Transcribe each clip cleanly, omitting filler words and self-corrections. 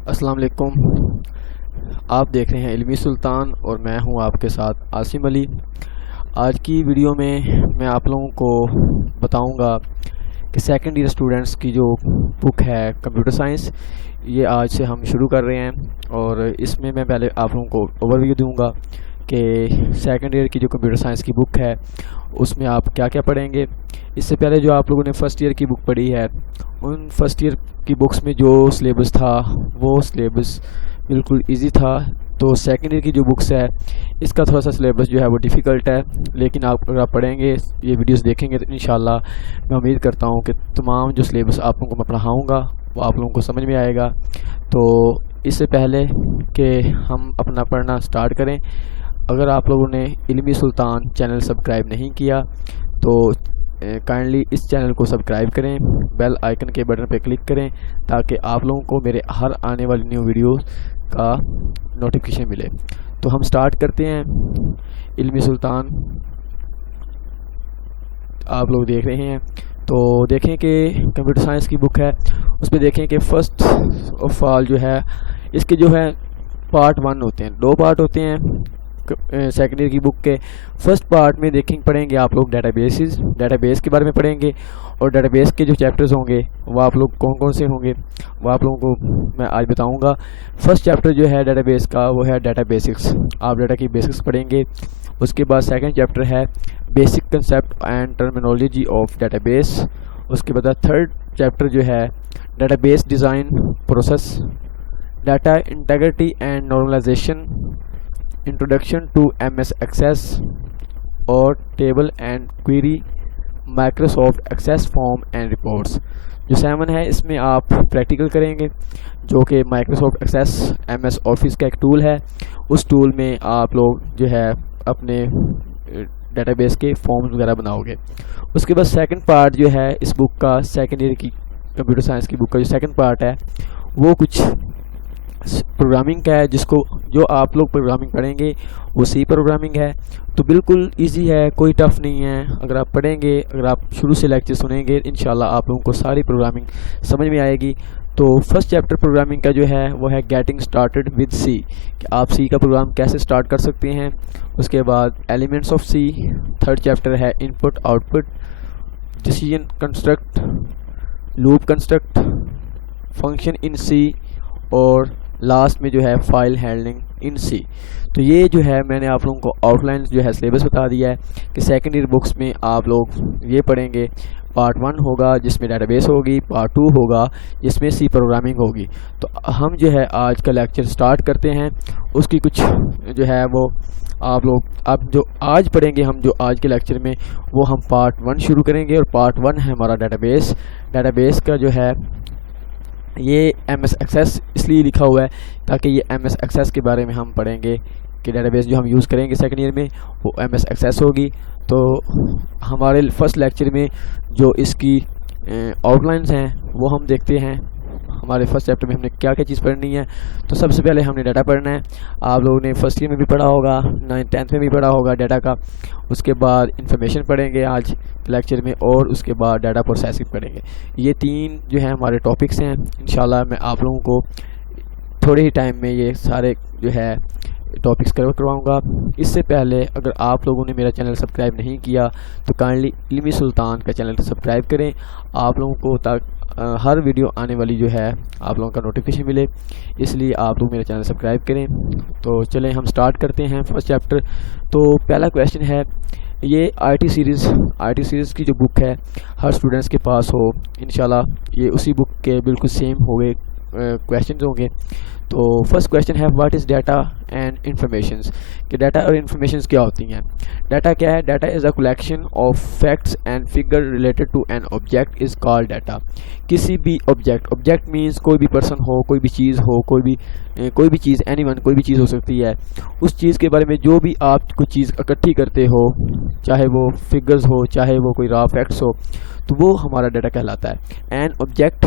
السلام علیکم. آپ دیکھ رہے ہیں علمی سلطان اور میں ہوں آپ کے ساتھ عاصم علی. آج کی ویڈیو میں میں آپ لوگوں کو بتاؤں گا کہ سیکنڈ ایئر اسٹوڈنٹس کی جو بک ہے کمپیوٹر سائنس، یہ آج سے ہم شروع کر رہے ہیں. اور اس میں پہلے آپ لوگوں کو اوور ویو دوں گا کہ سیکنڈ ایئر کی جو کمپیوٹر سائنس کی بک ہے اس میں آپ کیا کیا پڑھیں گے. اس سے پہلے جو آپ لوگوں نے فرسٹ ایئر کی بک پڑھی ہے، ان فرسٹ ایئر کی بکس میں جو سلیبس تھا وہ سلیبس بالکل ایزی تھا. تو سیکنڈ ایئر کی جو بکس ہے اس کا تھوڑا سا سلیبس جو ہے وہ ڈیفیکلٹ ہے، لیکن اگر آپ پڑھیں گے، یہ ویڈیوز دیکھیں گے تو انشاءاللہ میں امید کرتا ہوں کہ تمام جو سلیبس آپ لوگوں کو میں پڑھاؤں گا وہ آپ لوگوں کو سمجھ میں آئے گا. تو اس سے پہلے کہ ہم اپنا پڑھنا سٹارٹ کریں، اگر آپ لوگوں نے علمی سلطان چینل سبسکرائب نہیں کیا تو کائنڈلی اس چینل کو سبسکرائب کریں، بیل آئیکن کے بٹن پہ کلک کریں تاکہ آپ لوگوں کو میرے ہر آنے والی نیو ویڈیو کا نوٹیفیکیشن ملے. تو ہم سٹارٹ کرتے ہیں. علمی سلطان آپ لوگ دیکھ رہے ہیں تو دیکھیں کہ کمپیوٹر سائنس کی بک ہے، اس پہ دیکھیں کہ فرسٹ آف آل جو ہے اس کے جو ہے پارٹ 1 ہوتے ہیں، 2 پارٹ ہوتے ہیں سیکنڈ ایئر کی بک کے. فرسٹ پارٹ میں پڑھیں گے آپ لوگ ڈیٹا بیس کے بارے میں پڑھیں گے، اور ڈیٹا بیس کے جو چیپٹرز ہوں گے وہ آپ لوگ کون کون سے ہوں گے وہ آپ لوگوں کو میں آج بتاؤں گا. فرسٹ چیپٹر جو ہے ڈیٹا بیس کا وہ ہے ڈیٹا بیسکس، آپ ڈیٹا کی بیسکس پڑھیں گے. اس کے بعد سیکنڈ چیپٹر ہے basic concept and terminology of database. اس کے بعد تھرڈ چیپٹر جو ہے database design process, data integrity and normalisation, introduction to M S Access اور table and query, Microsoft Access form and reports. جو 7 ہے اس میں آپ پریکٹیکل کریں گے، جو کہ مائکروسافٹ ایکسیس ایم ایس آفس کا ایک ٹول ہے. اس ٹول میں آپ لوگ جو ہے اپنے ڈیٹا بیس کے فارمز وغیرہ بناؤ گے. اس کے بعد سیکنڈ پارٹ جو ہے اس بک کا، سیکنڈ ایئر کی کمپیوٹر سائنس کی بک کا جو سیکنڈ پارٹ ہے وہ کچھ پروگرامنگ کا ہے، جو آپ لوگ پروگرامنگ پڑھیں گے وہ سی پروگرامنگ ہے. تو بالکل ایزی ہے، کوئی ٹف نہیں ہے. اگر آپ پڑھیں گے، اگر آپ شروع سے لیکچر سنیں گے انشاءاللہ آپ لوگوں کو ساری پروگرامنگ سمجھ میں آئے گی. تو فرسٹ چیپٹر پروگرامنگ کا جو ہے وہ ہے گیٹنگ سٹارٹڈ ود سی، کہ آپ سی کا پروگرام کیسے سٹارٹ کر سکتے ہیں. اس کے بعد elements of C. Third chapter ہے input output, decision construct, loop construct, function in C, اور لاسٹ میں جو ہے فائل ہینڈلنگ ان سی. تو یہ جو ہے میں نے آپ لوگوں کو آؤٹ لائن جو ہے سلیبس بتا دیا ہے کہ سیکنڈ ایئر بکس میں آپ لوگ یہ پڑھیں گے. پارٹ 1 ہوگا جس میں ڈیٹا بیس ہوگی، پارٹ 2 ہوگا جس میں سی پروگرامنگ ہوگی. تو ہم جو ہے آج کا لیکچر سٹارٹ کرتے ہیں. اس کی کچھ جو ہے وہ آپ لوگ جو آج پڑھیں گے، ہم جو آج کے لیکچر میں وہ ہم پارٹ 1 شروع کریں گے. اور پارٹ 1 ہے ہمارا ڈیٹا بیس کا جو ہے یہ ایم ایس ایکسیس اس لیے لکھا ہوا ہے تاکہ یہ ایم ایس ایکسیس کے بارے میں ہم پڑھیں گے کہ ڈیٹا بیس جو ہم یوز کریں گے سیکنڈ ایئر میں وہ ایم ایس ایکسیس ہوگی. تو ہمارے فرسٹ لیکچر میں جو اس کی آؤٹ لائنز ہیں وہ ہم دیکھتے ہیں. ہمارے فرسٹ چیپٹر میں ہم نے کیا کیا چیز پڑھنی ہے. تو سب سے پہلے ہم نے ڈیٹا پڑھنا ہے. آپ لوگوں نے فرسٹ ایئر میں بھی پڑھا ہوگا، 9th 10th میں بھی پڑھا ہوگا ڈیٹا کا. اس کے بعد انفارمیشن پڑھیں گے آج لیکچر میں، اور اس کے بعد ڈیٹا پروسیسنگ پڑھیں گے. یہ 3 جو ہیں ہمارے ٹاپکس ہیں. انشاءاللہ میں آپ لوگوں کو تھوڑے ہی ٹائم میں یہ سارے جو ہے ٹاپکس کور کرواؤں گا. اس سے پہلے اگر آپ لوگوں نے میرا چینل سبسکرائب نہیں کیا تو کائنڈلی علمی سلطان کا چینل سبسکرائب کریں، آپ لوگوں کو ہر ویڈیو آنے والی جو ہے آپ لوگوں کا نوٹیفیکیشن ملے. اس لیے آپ لوگ میرا چینل سبسکرائب کریں. تو چلیں ہم سٹارٹ کرتے ہیں فرسٹ چیپٹر. تو پہلا کویشچن ہے، یہ آئی ٹی سیریز کی جو بک ہے ہر اسٹوڈنٹس کے پاس ہو انشاءاللہ یہ اسی بک کے بالکل سیم ہوئے کویشچنز ہوں گے. تو فرسٹ کویشچن ہے what is data and informations, کہ ڈیٹا اور انفارمیشنز کیا ہوتی ہیں. ڈیٹا کیا ہے؟ Data is a collection of facts and figure related to an object is called data. کسی بھی آبجیکٹ مینس کوئی بھی پرسن ہو، کوئی بھی چیز ہو، کوئی بھی چیز، اینی ون، کوئی بھی چیز ہو سکتی ہے. اس چیز کے بارے میں جو بھی آپ کوئی چیز اکٹھی کرتے ہو، چاہے وہ فگرز ہو، چاہے وہ کوئی را فیکٹس ہو، تو وہ ہمارا ڈیٹا کہلاتا ہے. An object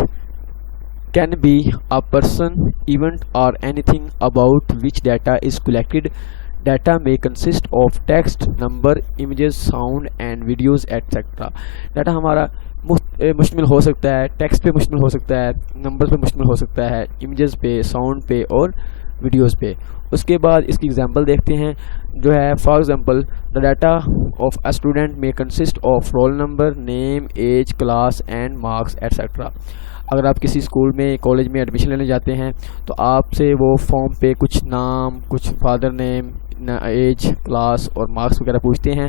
can be a person, event or anything about which data is collected. Data may consist of text, number, images, sound and videos etc. Data ہمارا مشتمل ہو سکتا ہے، ٹیکسٹ پہ مشتمل ہو سکتا ہے، نمبر پہ مشتمل ہو سکتا ہے، امیجز پہ، ساؤنڈ پہ اور ویڈیوز پہ. اس کے بعد اس کی ایگزامپل دیکھتے ہیں جو ہے for example the data of a student میں consist of roll number, name, age, class and marks et cetera. اگر آپ کسی اسکول میں کالج میں ایڈمیشن لینے جاتے ہیں تو آپ سے وہ فارم پہ کچھ نام، کچھ فادر نیم، ایج، کلاس اور مارکس وغیرہ پوچھتے ہیں،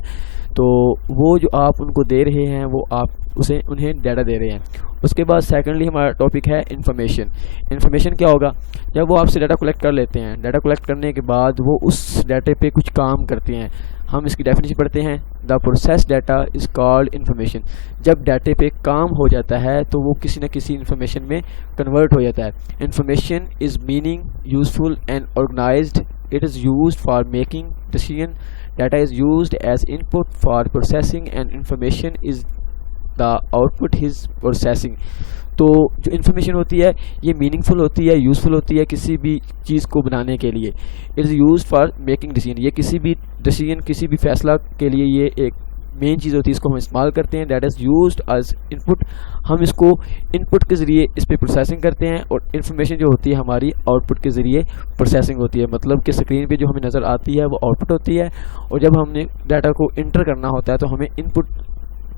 تو وہ جو آپ ان کو دے رہے ہیں وہ آپ انہیں ڈیٹا دے رہے ہیں. اس کے بعد سیکنڈلی ہمارا ٹاپک ہے انفارمیشن. انفارمیشن کیا ہوگا؟ جب وہ آپ سے ڈیٹا کلیکٹ کر لیتے ہیں، ڈیٹا کلیکٹ کرنے کے بعد وہ اس ڈیٹے پہ کچھ کام کرتے ہیں. ہم اس کی ڈیفینیشن پڑھتے ہیں، the process data is called information. جب ڈیٹے پہ کام ہو جاتا ہے تو وہ کسی نہ کسی انفارمیشن میں کنورٹ ہو جاتا ہے. Information is meaning useful and organised. It is used for making decision. Data is used as input for processing and information is the output his processing. تو جو انفارمیشن ہوتی ہے یہ meaning فل ہوتی ہے، یوزفل ہوتی ہے کسی بھی چیز کو بنانے کے لیے. It is use for making decision. یہ کسی بھی ڈیسیژن، کسی بھی فیصلہ کے لیے یہ ایک مین چیز ہوتی ہے، اس کو ہم استعمال کرتے ہیں. دیٹ از یوزڈ ایز ان پٹ. ہم اس کو ان پٹ کے ذریعے اس پہ پروسیسنگ کرتے ہیں، اور انفارمیشن جو ہوتی ہے ہماری آؤٹ پٹ کے ذریعے پروسیسنگ ہوتی ہے. مطلب کہ اسکرین پہ جو ہمیں نظر آتی ہے وہ آؤٹ پٹ ہوتی ہے، اور جب ہم نے ڈیٹا کو انٹر کرنا ہوتا ہے تو ہمیں ان پٹ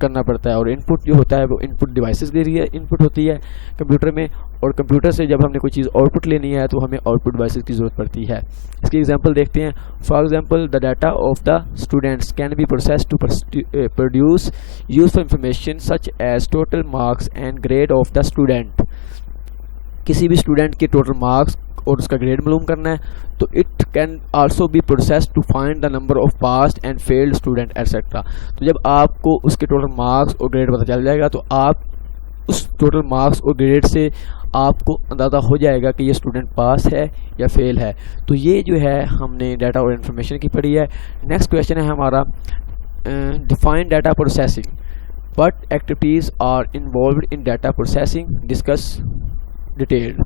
کرنا پڑتا ہے. اور ان پٹ جو ہوتا ہے وہ ان پٹ ڈیوائسز کے ذریعے ان پٹ ہوتی ہے کمپیوٹر میں، اور کمپیوٹر سے جب ہم نے کوئی چیز آؤٹ پٹ لینی ہے تو ہمیں آؤٹ پٹ ڈیوائسز کی ضرورت پڑتی ہے. اس کی ایگزامپل دیکھتے ہیں. For example the data of the students can be process to produce useful information such as total marks and grade of the student. کسی بھی اسٹوڈنٹ کے ٹوٹل مارکس اور اس کا گریڈ معلوم کرنا ہے تو it can also be process to find the number of passed and failed student etcetera. تو جب آپ کو اس کے ٹوٹل مارکس اور گریڈ پتہ چل جائے گا تو آپ اس ٹوٹل مارکس اور گریڈ سے آپ کو اندازہ ہو جائے گا کہ یہ اسٹوڈنٹ پاس ہے یا فیل ہے. تو یہ جو ہے ہم نے ڈیٹا اور انفارمیشن کی پڑھی ہے. نیکسٹ کویشچن ہے ہمارا define data processing. What activities are involved in data processing? Discuss detailed.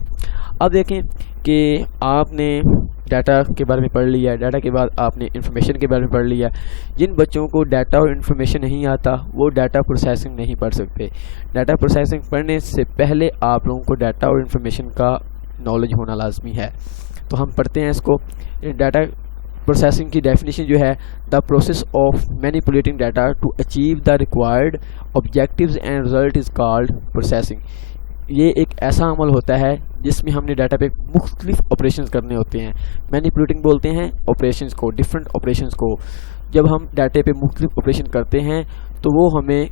اب دیکھیں کہ آپ نے ڈیٹا کے بارے میں پڑھ لیا ہے، ڈیٹا کے بعد آپ نے انفارمیشن کے بارے میں پڑھ لیا. جن بچوں کو ڈیٹا اور انفارمیشن نہیں آتا وہ ڈیٹا پروسیسنگ نہیں پڑھ سکتے. ڈیٹا پروسیسنگ پڑھنے سے پہلے آپ لوگوں کو ڈیٹا اور انفارمیشن کا نالج ہونا لازمی ہے. تو ہم پڑھتے ہیں اس کو. ڈیٹا پروسیسنگ کی ڈیفینیشن جو ہے the process of manipulating data to achieve the required objectives and result is called processing. یہ ایک ایسا عمل ہوتا ہے جس میں ہم نے ڈیٹا پہ مختلف آپریشنز کرنے ہوتے ہیں. مینیپولیٹنگ بولتے ہیں آپریشنز کو، ڈفرینٹ آپریشنز کو. جب ہم ڈیٹا پہ مختلف آپریشن کرتے ہیں تو وہ ہمیں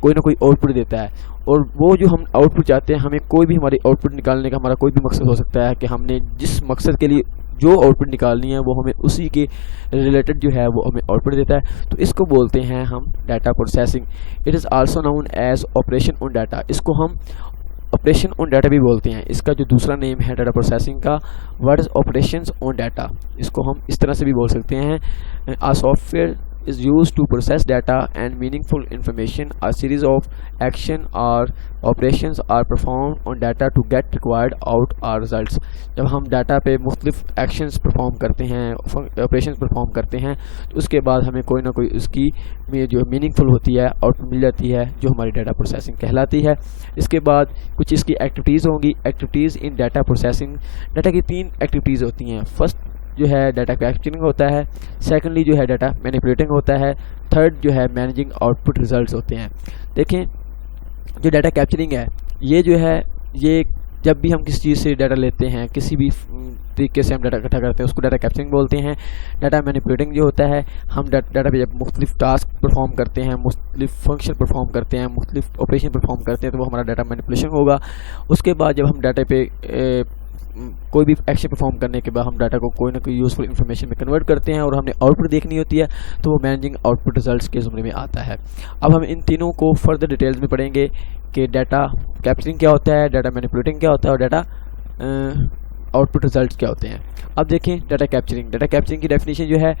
کوئی نہ کوئی آؤٹ پٹ دیتا ہے، اور وہ جو ہم آؤٹ پٹ چاہتے ہیں، ہمیں کوئی بھی ہماری آؤٹ پٹ نکالنے کا ہمارا کوئی بھی مقصد ہو سکتا ہے کہ ہم نے جس مقصد کے لیے جو آؤٹ پٹ نکالنی ہے وہ ہمیں اسی کے ریلیٹڈ جو ہے وہ ہمیں آؤٹ پٹ دیتا ہے. تو اس کو بولتے ہیں ہم data processing. It is also known as operation on data. اس کو ہم آپریشن آن ڈیٹا بھی بولتے ہیں. اس کا جو دوسرا نیم ہے ڈیٹا پروسیسنگ کا، what is operations on data. اس کو ہم اس طرح سے بھی بول سکتے ہیں. A software is used to process data and meaningful information. A series of action or operations are performed on data to get required out or results. جب ہم ڈیٹا پہ مختلف ایکشنز پرفارم کرتے ہیں، آپریشنز پرفارم کرتے ہیں، تو اس کے بعد ہمیں کوئی نہ کوئی اس کی جو میننگ فل ہوتی ہے آؤٹ پٹ مل جاتی ہے جو ہماری ڈیٹا پروسیسنگ کہلاتی ہے. اس کے بعد کچھ اس کی ایکٹیویٹیز ہوں گی. ایکٹیویٹیز ان ڈیٹا پروسیسنگ. ڈیٹا کی 3 ایکٹیویٹیز ہوتی ہیں. فرسٹ جو ہے ڈیٹا کیپچرنگ ہوتا ہے، سیکنڈلی جو ہے ڈیٹا مینیپولیٹنگ ہوتا ہے، تھرڈ جو ہے مینیجنگ آؤٹ پٹ ریزلٹس ہوتے ہیں. دیکھیں جو ڈیٹا کیپچرنگ ہے یہ جو ہے یہ جب بھی ہم کسی چیز سے ڈیٹا لیتے ہیں، کسی بھی طریقے سے ہم ڈیٹا اکٹھا کرتے ہیں اس کو ڈیٹا کیپچرنگ بولتے ہیں. ڈیٹا مینیپولیٹنگ جو ہوتا ہے ہم ڈیٹا پہ جب مختلف ٹاسک پرفارم کرتے ہیں، مختلف فنکشن پرفارم کرتے ہیں، مختلف آپریشن پرفارم کرتے ہیں تو وہ ہمارا ڈیٹا مینیپولیشن ہوگا. اس کے بعد جب ہم ڈیٹا پہ کوئی بھی ایکشن پرفارم کرنے کے بعد ہم ڈیٹا کو کوئی نہ کوئی یوزفل انفارمیشن میں کنورٹ کرتے ہیں اور ہم نے آؤٹ پٹ دیکھنی ہوتی ہے تو وہ مینیجنگ آؤٹ پٹ ریزلٹس کے زمرے میں آتا ہے. اب ہم ان تینوں کو فردر ڈیٹیلز میں پڑھیں گے کہ ڈیٹا کیپچرنگ کیا ہوتا ہے، ڈیٹا مینیپولیٹنگ کیا ہوتا ہے اور ڈیٹا آؤٹ پٹ ریزلٹس کیا ہوتے ہیں. اب دیکھیں ڈیٹا کیپچرنگ. ڈیٹا کیپچرنگ کی ڈیفینیشن جو ہے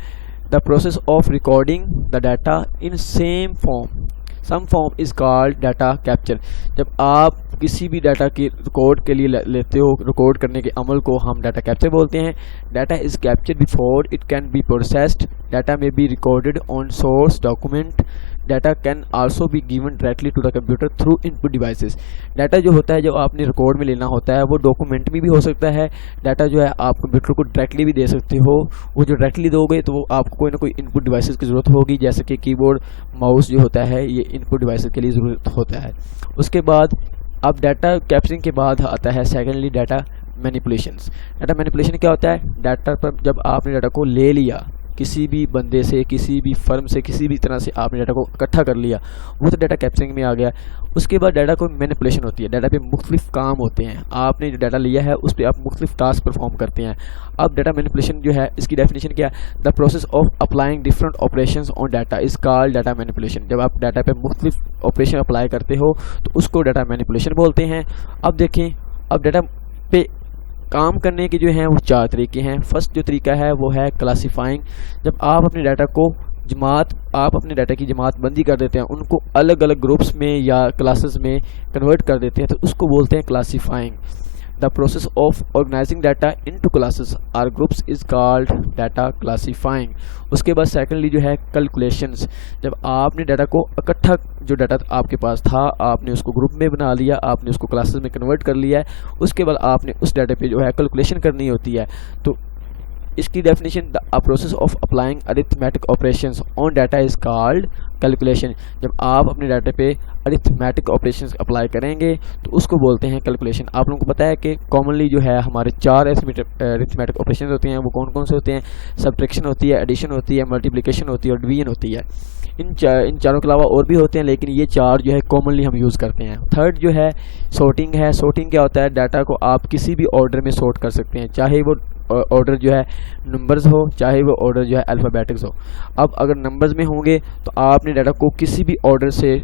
the process of recording the data in same form. Some form is called data capture. جب آپ کسی بھی ڈیٹا کی ریکارڈ کے لیے لیتے ہو، ریکارڈ کرنے کے عمل کو ہم ڈیٹا کیپچر بولتے ہیں. Data is captured before it can be processed. Data may be recorded on source document. Data can also be given directly to the computer through input devices. Data جو ہوتا ہے جو آپ نے record میں لینا ہوتا ہے وہ ڈاکومنٹ میں بھی ہو سکتا ہے. ڈیٹا جو ہے آپ کمپیوٹر کو ڈائریکٹلی بھی دے سکتے ہو. وہ جو ڈائریکٹلی دو گے تو وہ آپ کو کوئی نہ کوئی ان پٹ ڈیوائسز کی ضرورت ہوگی, جیسے کہ کی بورڈ, ماؤس جو ہوتا ہے, یہ ان پٹ ڈیوائسز کے لیے ضرورت ہوتا ہے. اس کے بعد اب ڈیٹا کیپچرنگ کے بعد آتا ہے secondly data manipulations. Data manipulation کیا ہوتا ہے؟ ڈیٹا پر جب آپ نے ڈیٹا کو لے لیا, کسی بھی بندے سے, کسی بھی فرم سے, کسی بھی طرح سے آپ نے ڈیٹا کو اکٹھا کر لیا, وہ تو ڈیٹا کیپچرنگ میں آ گیا. اس کے بعد ڈیٹا کو مینیپولیشن ہوتی ہے. ڈیٹا پہ مختلف کام ہوتے ہیں. آپ نے جو ڈیٹا لیا ہے اس پہ آپ مختلف ٹاسک پرفارم کرتے ہیں. اب ڈیٹا مینیپولیشن جو ہے اس کی ڈیفینیشن کیا ہے؟ The process of applying different operations on data is called data manipulation. جب آپ ڈیٹا پہ مختلف آپریشن اپلائی کرتے ہو تو اس کو ڈیٹا مینیپولیشن بولتے ہیں. اب دیکھیں, اب ڈیٹا پہ کام کرنے کے جو ہیں وہ 4 طریقے ہیں. فرسٹ جو طریقہ ہے وہ ہے کلاسیفائنگ. جب آپ اپنے ڈیٹا کو آپ اپنے ڈیٹا کی جماعت بندی کر دیتے ہیں, ان کو الگ الگ گروپس میں یا کلاسز میں کنورٹ کر دیتے ہیں, تو اس کو بولتے ہیں classifying. The process of organising data into classes or groups is called data classifying. اس کے بعد سیکنڈلی جو ہے کیلکولیشنز. جب آپ نے ڈیٹا کو اکٹھا, جو ڈیٹا آپ کے پاس تھا آپ نے اس کو گروپ میں بنا لیا, آپ نے اس کو کلاسز میں کنورٹ کر لیا ہے, اس کے بعد آپ نے اس ڈیٹا پہ جو ہے کیلکولیشن کرنی ہوتی ہے. تو اس کی definition the process of applying arithmetic operations on data is called calculation. جب آپ اپنے ڈیٹا پہ ارتھمیٹک آپریشنز اپلائی کریں گے تو اس کو بولتے ہیں کیلکولیشن. آپ لوگوں کو پتہ ہے کہ کامنلی جو ہے ہمارے 4 ارتھمیٹک آپریشنز ہوتے ہیں. وہ کون کون سے ہوتے ہیں؟ سبٹریکشن ہوتی ہے, ایڈیشن ہوتی ہے, ملٹیپلیکیشن ہوتی ہے اور ڈویژن ہوتی ہے. ان چاروں کے علاوہ اور بھی ہوتے ہیں, لیکن یہ 4 جو ہے کامنلی ہم یوز کرتے ہیں. تھرڈ جو ہے سورٹنگ ہے. سورٹنگ کیا ہوتا ہے؟ ڈیٹا کو آپ کسی بھی آرڈر میں سورٹ کر سکتے ہیں, چاہے وہ آرڈر جو ہے نمبرز ہو, چاہے وہ آرڈر جو ہے الفابیٹکس ہو. اب اگر نمبرز میں ہوں گے تو آپ نے ڈیٹا کو کسی بھی آرڈر سے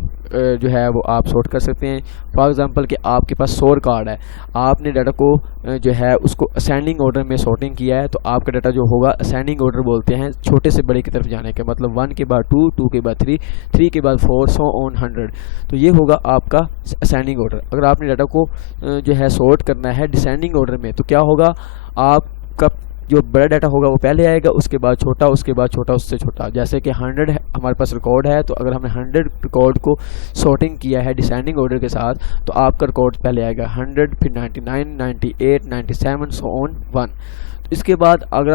جو ہے وہ آپ سورٹ کر سکتے ہیں. فار ایگزامپل کہ آپ کے پاس 100 ریکارڈ ہے, آپ نے ڈیٹا کو جو ہے اس کو اسینڈنگ آرڈر میں سورٹنگ کیا ہے, تو آپ کا ڈیٹا جو ہوگا اسینڈنگ آرڈر بولتے ہیں چھوٹے سے بڑے کی طرف جانے کا, مطلب 1 کے بعد 2, 2 کے بعد 3, 3 کے بعد 4, so on 100. تو یہ ہوگا آپ کا اسینڈنگ آرڈر. اگر آپ نے ڈیٹا کو جو ہے سورٹ کرنا ہے ڈسینڈنگ آرڈر میں, تو کیا ہوگا؟ آپ کا جو بڑا ڈیٹا ہوگا وہ پہلے آئے گا, اس کے بعد چھوٹا, اس کے بعد چھوٹا, اس سے چھوٹا. جیسے کہ 100 ہمارے پاس ریکارڈ ہے, تو اگر ہم نے 100 ریکارڈ کو سورٹنگ کیا ہے ڈسینڈنگ آرڈر کے ساتھ, تو آپ کا ریکارڈ پہلے آئے گا 100, پھر 99, 98, 97, so on 1. اس کے بعد اگر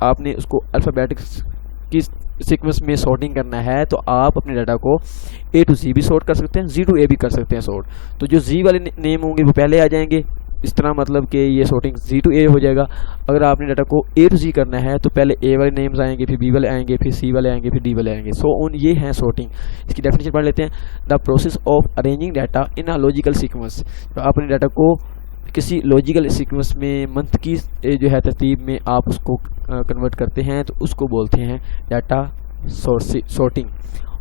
آپ نے اس کو الفابیٹکس کی سیکوینس میں سورٹنگ کرنا ہے, تو آپ اپنے ڈیٹا کو A to Z بھی سورٹ کر سکتے ہیں, Z to A بھی کر سکتے ہیں سورٹ. تو جو Z والے نیم ہوں گے وہ پہلے آ جائیں گے, اس طرح مطلب کہ یہ سورٹنگ Z to A ہو جائے گا. اگر آپ نے ڈیٹا کو A to Z کرنا ہے تو پہلے A والے نیمز آئیں گے, پھر B والے آئیں گے, پھر C والے آئیں گے, پھر D والے آئیں گے, so on. یہ ہیں سورٹنگ. اس کی ڈیفینیشن پڑھ لیتے ہیں. دا process of arranging data in a logical sequence. تو آپ نے ڈیٹا کو کسی لاجیکل سیکوینس میں, منطقی جو ہے ترتیب میں آپ اس کو کنورٹ کرتے ہیں, تو اس کو بولتے ہیں ڈیٹا سورٹنگ.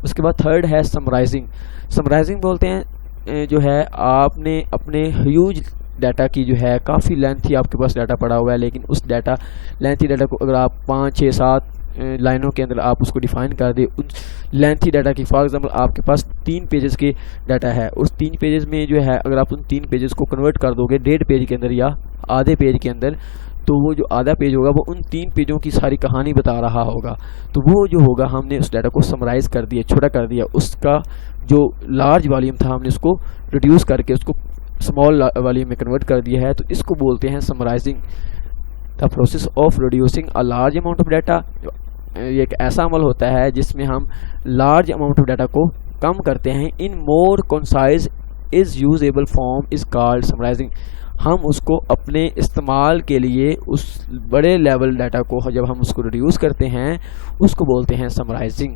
اس کے بعد تھرڈ ہے سمرائزنگ. سمرائزنگ بولتے ہیں جو ہے آپ نے اپنے ہیوج ڈیٹا کی جو ہے کافی لینتھی آپ کے پاس ڈیٹا پڑا ہوا ہے, لیکن اس لینتھی ڈیٹا کو اگر آپ 5, 6, 7 لائنوں کے اندر آپ اس کو ڈیفائن کر دیں, اس لینتھی ڈیٹا کی, فار ایگزامپل آپ کے پاس 3 پیجز کے ڈیٹا ہے, اس 3 پیجز میں جو ہے اگر آپ ان 3 پیجز کو کنورٹ کر دو گے 1.5 پیج کے اندر یا آدھے پیج کے اندر, تو وہ جو آدھا پیج ہوگا وہ ان 3 پیجوں کی ساری کہانی بتا رہا ہوگا. تو وہ جو ہوگا ہم نے اس ڈیٹا کو سمرائز کر دیا, چھوٹا کر دیا, اس کا جو لارج والیوم تھا ہم نے اس کو ریڈیوس کر کے اس کو اسمال والیوم میں کنورٹ کر دیا ہے, تو اس کو بولتے ہیں summarising. The process of reducing a large amount of data. یہ ایک ایسا عمل ہوتا ہے جس میں ہم لارج اماؤنٹ آف ڈیٹا کو کم کرتے ہیں. In more concise as usable form is called summarising. ہم اس کو اپنے استعمال کے لیے اس بڑے لیول ڈیٹا کو جب ہم اس کو ریڈیوس کرتے ہیں اس کو بولتے ہیں سمرائزنگ.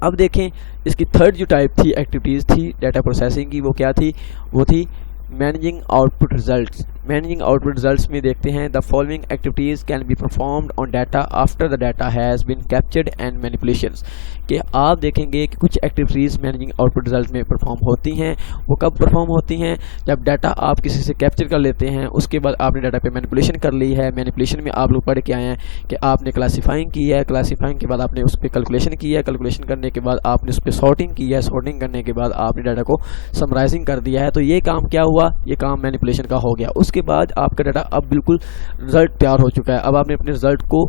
اب دیکھیں اس کی تھرڈ جو ٹائپ تھی ایکٹیویٹیز تھی ڈیٹا پروسیسنگ کی, وہ کیا تھی؟ وہ تھی managing output results. Managing output results میں دیکھتے ہیں the following activities can be performed on data after the data has been captured and manipulations. کہ آپ دیکھیں گے کہ کچھ activities managing output result میں پرفارم ہوتی ہیں. وہ کب پرفارم ہوتی ہیں؟ جب ڈیٹا آپ کسی سے کیپچر کر لیتے ہیں, اس کے بعد آپ نے ڈیٹا پہ مینیپولیشن کر لی ہے. مینیپولیشن میں آپ لوگ پڑھ کے آئے ہیں کہ آپ نے کلاسیفائنگ کی ہے, کلاسیفائنگ کے بعد آپ نے اس پہ کیلکولیشن کی ہے, کیلکولیشن کرنے کے بعد آپ نے اس پہ سارٹنگ کی ہے, سارٹنگ کرنے کے بعد آپ نے ڈیٹا کو سمرائزنگ کر دیا ہے. تو یہ کام کیا ہوا؟ یہ کام مینیپولیشن کا ہو گیا. اس کے بعد آپ کا ڈیٹا اب بالکل رزلٹ تیار ہو چکا ہے. اب آپ نے اپنے رزلٹ کو